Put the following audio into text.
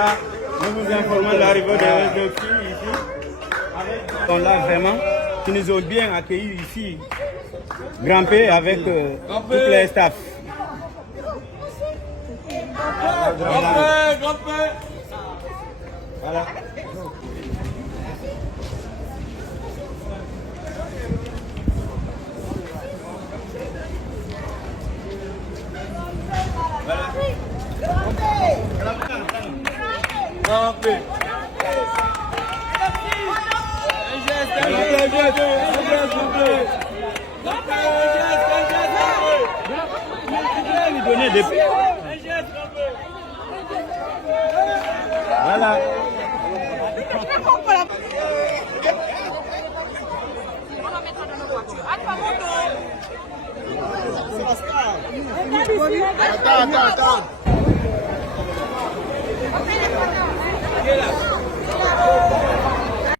Voilà, nous vous informons de l'arrivée de deux filles ici. Ils sont là vraiment, qui nous ont bien accueillis ici. Grand-P avec tous les staffs. Voilà. Voilà. On va mettre dans nos voitures. Attends, Attends.